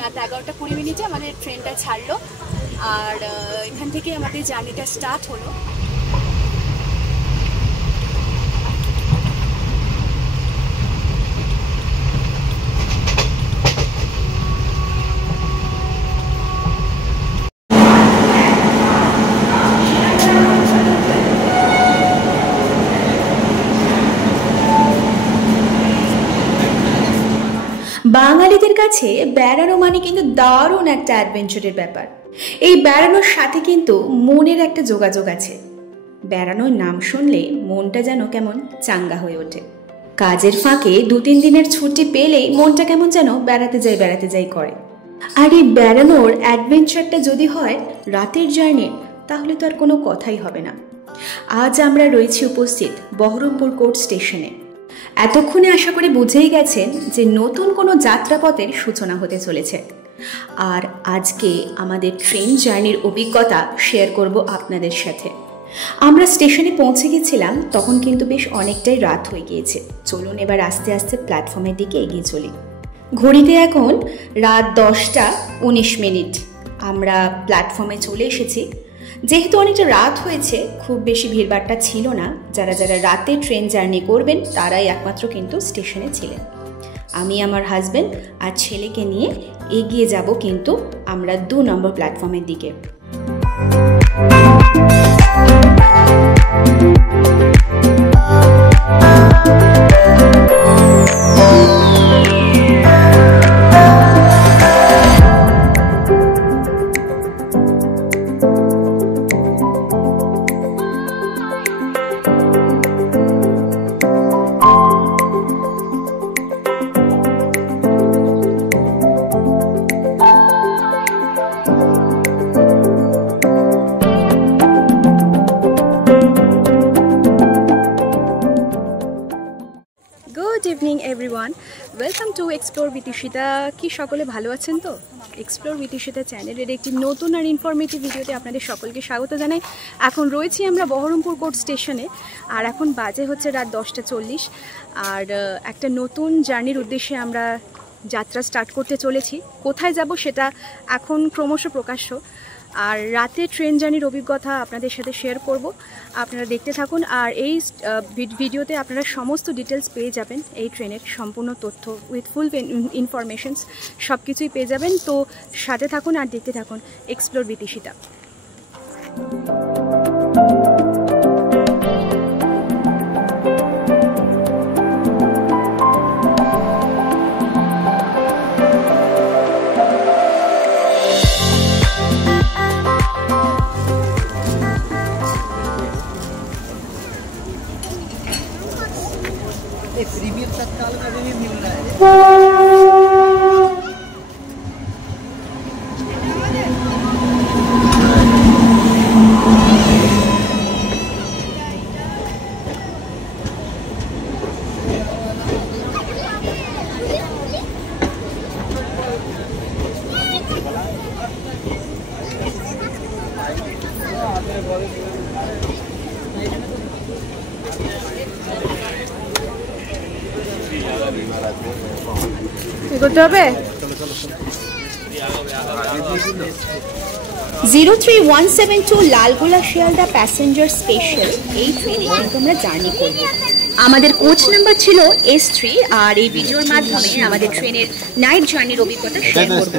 রাত 11:20 আমাদের ট্রেনটা ছাড়লো আর এখান থেকে আমাদের জার্নিটা স্টার্ট হলো। বাঙালিদের কাছে বেড়ানো মানে কিন্তু দারুণ একটা অ্যাডভেঞ্চারের ব্যাপার। এই বেড়ানোর সাথে কিন্তু মনের একটা যোগাযোগ আছে। বেড়ানোর নাম শুনলে মনটা যেন কেমন চাঙ্গা হয়ে ওঠে। কাজের ফাঁকে 2-3 দিনের ছুটি পেলেই মনটা কেমন যেন বেড়াতে যাই করে। আর এই বেড়ানোর অ্যাডভেঞ্চারটা যদি হয় রাতের জার্নি, তাহলে তো আর কোনো কথাই হবে না। আজ আমরা রয়েছি উপস্থিত বহরমপুর কোর্ট স্টেশনে। এতক্ষণে আশা করি বুঝেই গেছেন যে নতুন কোনো যাত্রাপথের সূচনা হতে চলেছে। আর আজকে আমাদের ট্রেন জার্নির অভিজ্ঞতা শেয়ার করব আপনাদের সাথে। আমরা স্টেশনে পৌঁছে গেছিলাম, তখন কিন্তু বেশ অনেকটাই রাত হয়ে গিয়েছে। চলুন এবার আস্তে আস্তে প্ল্যাটফর্মের দিকে এগিয়ে চলি। ঘড়িতে এখন রাত 10:19। আমরা প্ল্যাটফর্মে চলে এসেছি। যেহেতু অনেকটা রাত হয়েছে, খুব বেশি ভিড়ভাট্টা ছিল না। যারা যারা রাতে ট্রেন জার্নি করবেন তারাই একমাত্র কিন্তু স্টেশনে ছিলেন। আমি আমার হাজব্যান্ড আর ছেলেকে নিয়ে এগিয়ে যাব কিন্তু আমরা 2 নম্বর প্ল্যাটফর্মের দিকে। Good evening everyone, welcome to explore with Ishita. কি সকলে ভালো আছেন তো? এক্সপ্লোর উইথ ঈশিতা চ্যানেলের একটি নতুন আর ইনফরমেটিভ ভিডিওতে আপনাদের সকলকে স্বাগত জানাই। এখন রয়েছি আমরা বহরমপুর কোর্ট স্টেশনে আর এখন বাজে হচ্ছে রাত 10:40। আর একটা নতুন জার্নির উদ্দেশ্যে আমরা যাত্রা স্টার্ট করতে চলেছি। কোথায় যাব সেটা এখন ক্রমশ প্রকাশ্য। আর রাতে ট্রেন জার্নির অভিজ্ঞতা আপনাদের সাথে শেয়ার করব, আপনারা দেখতে থাকুন। আর এই ভিডিওতে আপনারা সমস্ত ডিটেলস পেয়ে যাবেন, এই ট্রেনের সম্পূর্ণ তথ্য উইথ ফুল ইনফরমেশনস সব কিছুই পেয়ে যাবেন। তো সাথে থাকুন আর দেখতে থাকুন এক্সপ্লোর উইথ ঈশিতা। प्रीमियम तत्काल का भी मिल रहा है। করতে হবে 03172 লালগোলা শিয়ালদা প্যাসেঞ্জার স্পেশাল এই ট্রেনে কিন্তু আমরা জার্নি করব। আমাদের কোচ নাম্বার ছিল S3 আর এই ভিডিওর মাধ্যমে আমাদের ট্রেনের নাইট জার্নির অভিজ্ঞতা শেয়ার করব।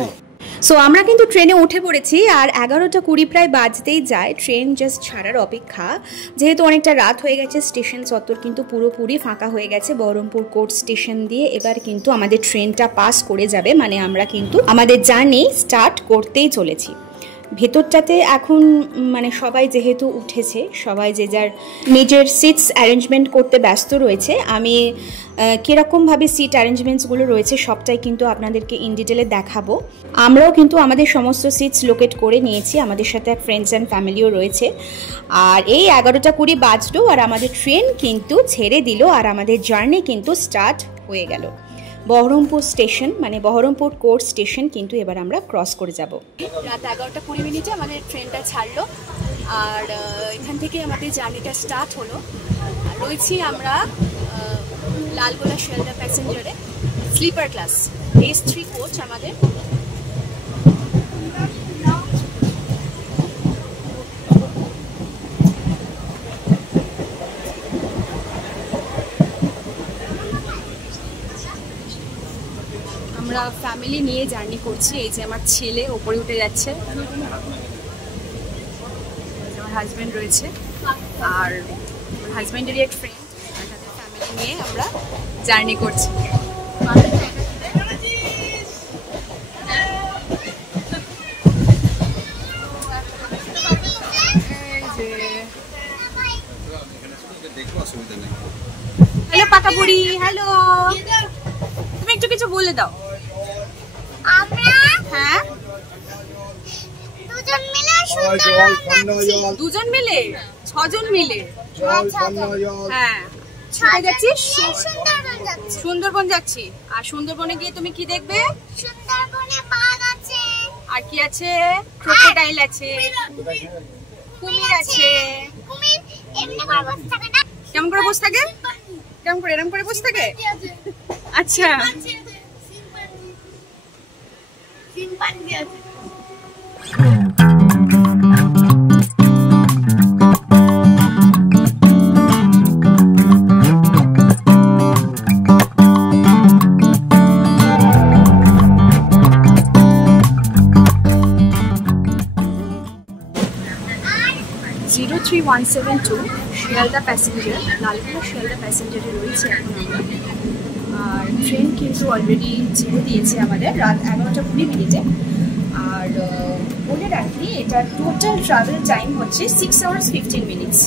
সো আমরা কিন্তু ট্রেনে উঠে পড়েছি আর 11:20 প্রায় বাজতেই যায়। ট্রেন জাস্ট ছাড়ার অপেক্ষা। যেহেতু অনেকটা রাত হয়ে গেছে, স্টেশন চত্বর কিন্তু পুরোপুরি ফাঁকা হয়ে গেছে। বহরমপুর কোর্ট স্টেশন দিয়ে এবার কিন্তু আমাদের ট্রেনটা পাস করে যাবে, মানে আমরা কিন্তু আমাদের জার্নি স্টার্ট করতেই চলেছি। ভেতরটাতে এখন মানে সবাই যেহেতু উঠেছে, সবাই যে যার নিজের সিটস অ্যারেঞ্জমেন্ট করতে ব্যস্ত রয়েছে। আমি কীরকমভাবে সিট অ্যারেঞ্জমেন্টসগুলো রয়েছে সবটাই কিন্তু আপনাদেরকে ইন ডিটেলে দেখাবো। আমরাও কিন্তু আমাদের সমস্ত সিটস লোকেট করে নিয়েছি। আমাদের সাথে এক ফ্রেন্ডস অ্যান্ড ফ্যামিলিও রয়েছে। আর এই 11:20 বাজলো আর আমাদের ট্রেন কিন্তু ছেড়ে দিল আর আমাদের জার্নি কিন্তু স্টার্ট হয়ে গেল। বহরমপুর স্টেশন মানে বহরমপুর কোর্ট স্টেশন কিন্তু এবার আমরা ক্রস করে যাব। রাত 11:20 আমাদের ট্রেনটা ছাড়লো আর এখান থেকে আমাদের জার্নিটা স্টার্ট হলো। রয়েছি আমরা লালগোলা শিয়ালদা প্যাসেঞ্জারে স্লিপার ক্লাস S3 কোচ আমাদের। আমরা ফ্যামিলি নিয়ে জার্নি করছি। এই যে আমার ছেলে ওপরে উঠে যাচ্ছে, আমার হাজব্যান্ড রয়েছে আর আমার হাজব্যান্ডেরই এক ফ্রেন্ড, আর তাদের ফ্যামিলি নিয়ে আমরা জার্নি করছি। হ্যালো পাকা বুড়ি, হ্যালো, তুমি একটু কিছু বলে দাও। আমরা হ্যাঁ দুজন মিলে সুন্দরবন যাচ্ছি। 2 জন মিলে 6 জন মিলে, হ্যাঁ কোথায় যাচ্ছিস? সুন্দরবন যাচ্ছি। সুন্দরবন যাচ্ছি। আর সুন্দরবনে গিয়ে তুমি কি দেখবে? সুন্দরবনে বাঘ আছে, আর কি আছে? ক্রোকোডাইল আছে, কুমির আছে। কুমির এমনি করে বসে থাকে না, কেমন করে বসে থাকে? কেমন করে এরকম করে বসে থাকে? আচ্ছা, চিম্পাঞ্জি আছে। জিরো 3172 শিয়ালদা প্যাসেঞ্জার, লালগোলা শিয়ালদা প্যাসেঞ্জারে রয়েছে এখন আমরা। আর ট্রেন কিন্তু অলরেডি ছেড়ে দিয়েছে আমাদের রাত 11:20 আর বলে রাখি এটা টোটাল ট্রাভেল টাইম হচ্ছে 6 hours 15 minutes।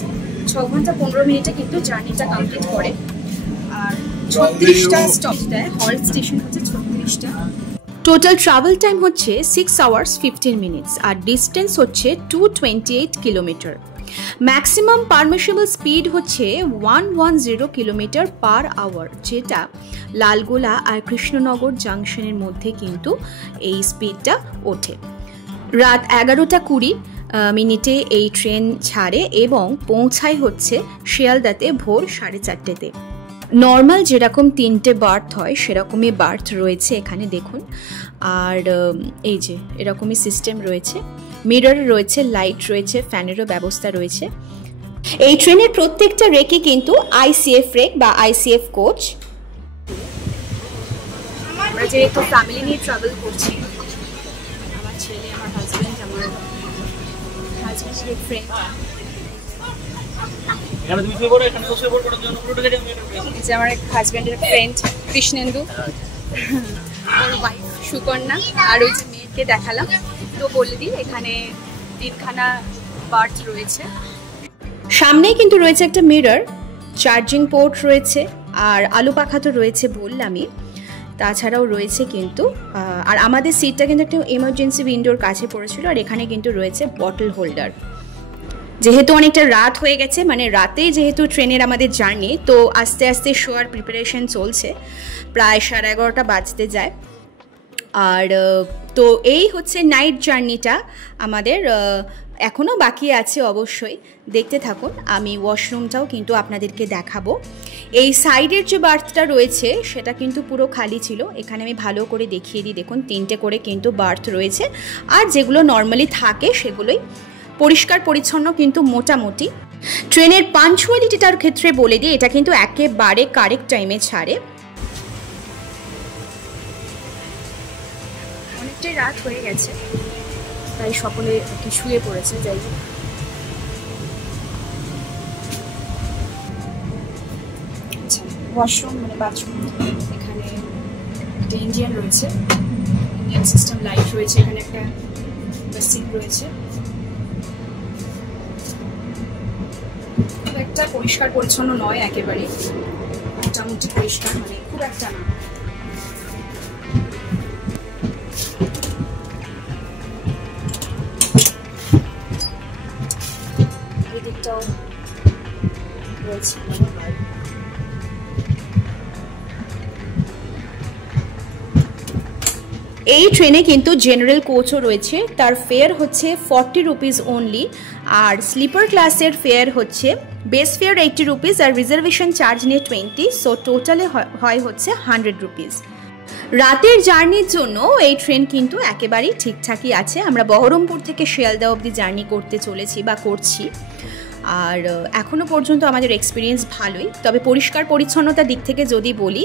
6 ঘন্টা 15 মিনিটে কিন্তু জার্নিটা কমপ্লিট করে। আর 36টা স্টপ দেয়, হল্ট স্টেশন হচ্ছে 36টা। টোটাল ট্রাভেল টাইম হচ্ছে 6 hours 15 minutes আর ডিস্টেন্স হচ্ছে 228 কিলোমিটার। ম্যাক্সিমাম পারমিশনেবল স্পিড হচ্ছে 110 কিলোমিটার পার আওয়ার, যেটা লালগোলা আর কৃষ্ণনগর জাংশনের মধ্যে কিন্তু এই স্পিডটা ওঠে। রাত 11:20 এই ট্রেন ছাড়ে এবং পৌঁছায় হচ্ছে শিয়ালদাতে ভোর 4:30-তে। নর্মাল যেরকম 3টে বার্থ হয় সেরকমই বার্থ রয়েছে এখানে দেখুন। আর এই যে এরকমই সিস্টেম রয়েছে, মিরর রয়েছে, লাইট রয়েছে, ফ্যানেরও ব্যবস্থা রয়েছে। এই ট্রেনের প্রত্যেকটা রেকে কিন্তু ICF রেক বা ICF কোচ। আমরা যেহেতু ফ্যামিলি নিয়ে ট্রাভেল করছি, আমার ছেলে, আমার হাজব্যান্ড, আমার হাজব্যান্ডের ফ্রেন্ড, যে আমার হাজব্যান্ডের ফ্রেন্ড কৃষ্ণেন্দু, ওর ওয়াইফ সুকন্যা, আর ওই যে মেয়েকে দেখালাম। তো বলে দিই এখানে 3খানা বার্থ রয়েছে। সামনেই কিন্তু রয়েছে একটা মিরর, চার্জিং পোর্ট রয়েছে, আর আলু পাখা তো রয়েছে বললামই। তাছাড়াও রয়েছে কিন্তু আর আমাদের সিটটা কিন্তু একটা এমার্জেন্সি উইন্ডোর কাছে পড়েছিল। আর এখানে কিন্তু রয়েছে বটল হোল্ডার। যেহেতু অনেকটা রাত হয়ে গেছে, মানে রাতেই যেহেতু ট্রেনের আমাদের জার্নি, তো আস্তে আস্তে শোয়ার প্রিপারেশন চলছে, প্রায় 11:30 বাজতে যায়। আর তো এই হচ্ছে নাইট জার্নিটা আমাদের। এখনও বাকি আছে অবশ্যই, দেখতে থাকুন। আমি ওয়াশরুমটাও কিন্তু আপনাদেরকে দেখাবো। এই সাইডের যে বার্থটা রয়েছে সেটা কিন্তু পুরো খালি ছিল। এখানে আমি ভালো করে দেখিয়ে দিই, দেখুন 3টে করে কিন্তু বার্থ রয়েছে। আর যেগুলো নর্মালি থাকে সেগুলোই পরিষ্কার পরিচ্ছন্ন কিন্তু মোটামুটি। ট্রেনের পাঞ্চুয়ালিটিটার ক্ষেত্রে বলে দিই, এটা কিন্তু একেবারে কারেক্ট টাইমে ছাড়ে। অনেকটাই রাত হয়ে গেছে, তাই সকলে কি শুয়ে পড়েছে। যাই হোক, ওয়াশরুম মানে বাথরুম এখানে একটা ইন্ডিয়ান রয়েছে, ইন্ডিয়ান সিস্টেম লাইট রয়েছে, এখানে একটা বেসিন রয়েছে। খুব একটা পরিষ্কার পরিচ্ছন্ন নয়, একেবারে মোটামুটি পরিষ্কার, মানে খুব একটা না। এদিকটাও রয়েছে। এই ট্রেনে কিন্তু জেনারেল কোচও রয়েছে, তার ফেয়ার হচ্ছে 40 রুপিস অনলি। আর স্লিপার ক্লাসের ফেয়ার হচ্ছে বেস ফেয়ার 80 রুপিস আর রিজার্ভেশন চার্জ নিয়ে 20, সো টোটালে হয় হচ্ছে 100 রুপিস। রাতের জার্নির জন্য এই ট্রেন কিন্তু একেবারেই ঠিকঠাকই আছে। আমরা বহরমপুর থেকে শিয়ালদা অবধি জার্নি করতে চলেছি বা করছি, আর এখনও পর্যন্ত আমাদের এক্সপিরিয়েন্স ভালোই। তবে পরিষ্কার পরিচ্ছন্নতার দিক থেকে যদি বলি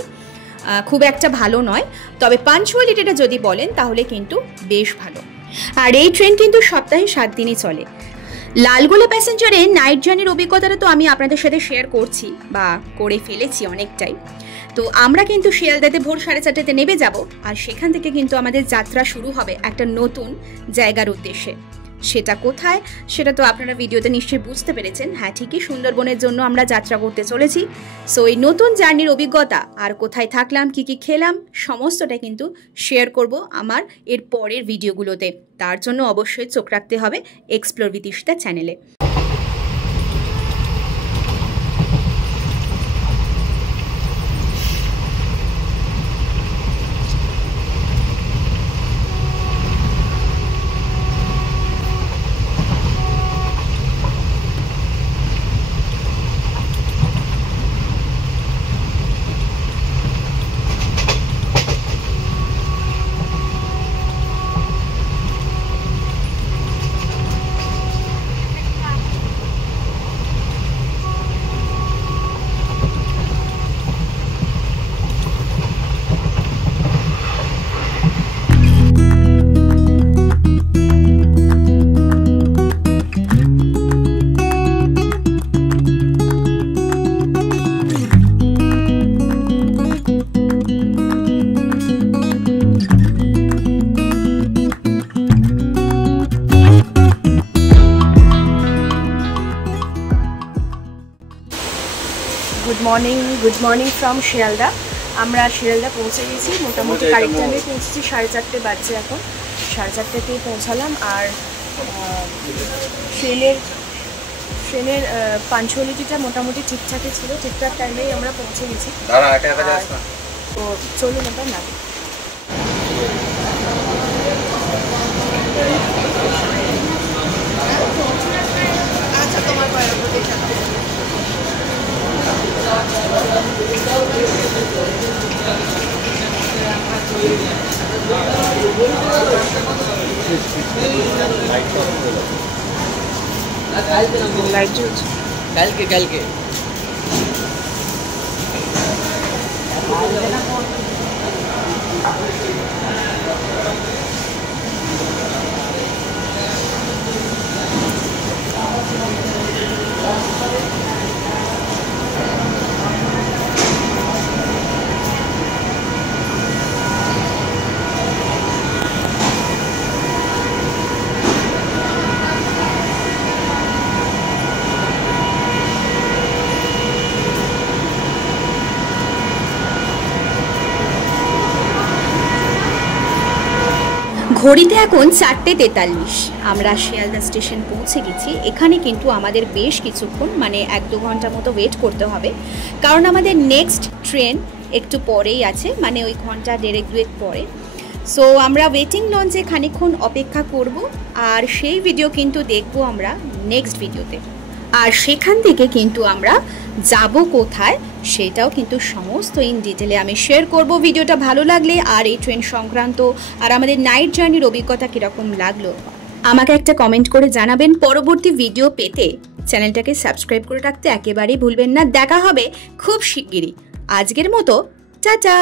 খুব একটা ভালো নয়, তবে পাঞ্চুয়ালিটিটা যদি বলেন তাহলে কিন্তু বেশ ভালো। আর এই ট্রেন কিন্তু সপ্তাহে 7 দিনই চলে। লালগোলা প্যাসেঞ্জারে নাইট জার্নির অভিজ্ঞতাটা তো আমি আপনাদের সাথে শেয়ার করছি বা করে ফেলেছি অনেকটাই। তো আমরা কিন্তু শিয়ালদাতে ভোর 4:30টাতে নেমে যাব, আর সেখান থেকে কিন্তু আমাদের যাত্রা শুরু হবে একটা নতুন জায়গার উদ্দেশ্যে। সেটা কোথায় সেটা তো আপনারা ভিডিওতে নিশ্চয়ই বুঝতে পেরেছেন। হ্যাঁ, ঠিকই, সুন্দরবনের জন্য আমরা যাত্রা করতে চলেছি। সো এই নতুন জার্নির অভিজ্ঞতা আর কোথায় থাকলাম, কি কি খেলাম, সমস্তটা কিন্তু শেয়ার করব আমার এর পরের ভিডিওগুলোতে। তার জন্য অবশ্যই চোখ রাখতে হবে এক্সপ্লোর উইথ ইশিতা চ্যানেলে। Good morning from Sealdah. আমরা শিয়ালদা পৌঁছে গেছি, মোটামুটি কারেক্ট টাইমে পৌঁছেছি। 4:30 বাজছে এখন, 4:30তেই পৌঁছালাম। আর ট্রেনের পাঞ্চুয়ালিটিটা মোটামুটি ঠিকঠাকই ছিল, ঠিকঠাক টাইমেই আমরা পৌঁছে গেছি। তো চলুন এবার না লাইট জ্বলছে কালকে ঘড়িতে এখন 4:43। আমরা শিয়ালদা স্টেশন পৌঁছে গেছি। এখানে কিন্তু আমাদের বেশ কিছুক্ষণ, মানে 1-2 ঘন্টা মতো ওয়েট করতে হবে, কারণ আমাদের নেক্সট ট্রেন একটু পরেই আছে, মানে ওই ঘন্টা 1.5-2 পরে। সো আমরা ওয়েটিং লঞ্চে খানিকক্ষণ অপেক্ষা করব, আর সেই ভিডিও কিন্তু দেখব আমরা নেক্সট ভিডিওতে। আর সেখান থেকে কিন্তু আমরা যাব কোথায় সেটাও কিন্তু সমস্ত ইন ডিটেলে আমি শেয়ার করব ভিডিওটা ভালো লাগলে। আর এই ট্রেন সংক্রান্ত আর আমাদের নাইট জার্নির অভিজ্ঞতা কীরকম লাগলো আমাকে একটা কমেন্ট করে জানাবেন। পরবর্তী ভিডিও পেতে চ্যানেলটাকে সাবস্ক্রাইব করে রাখতে একেবারেই ভুলবেন না। দেখা হবে খুব শিগগিরই। আজকের মতো টাটা।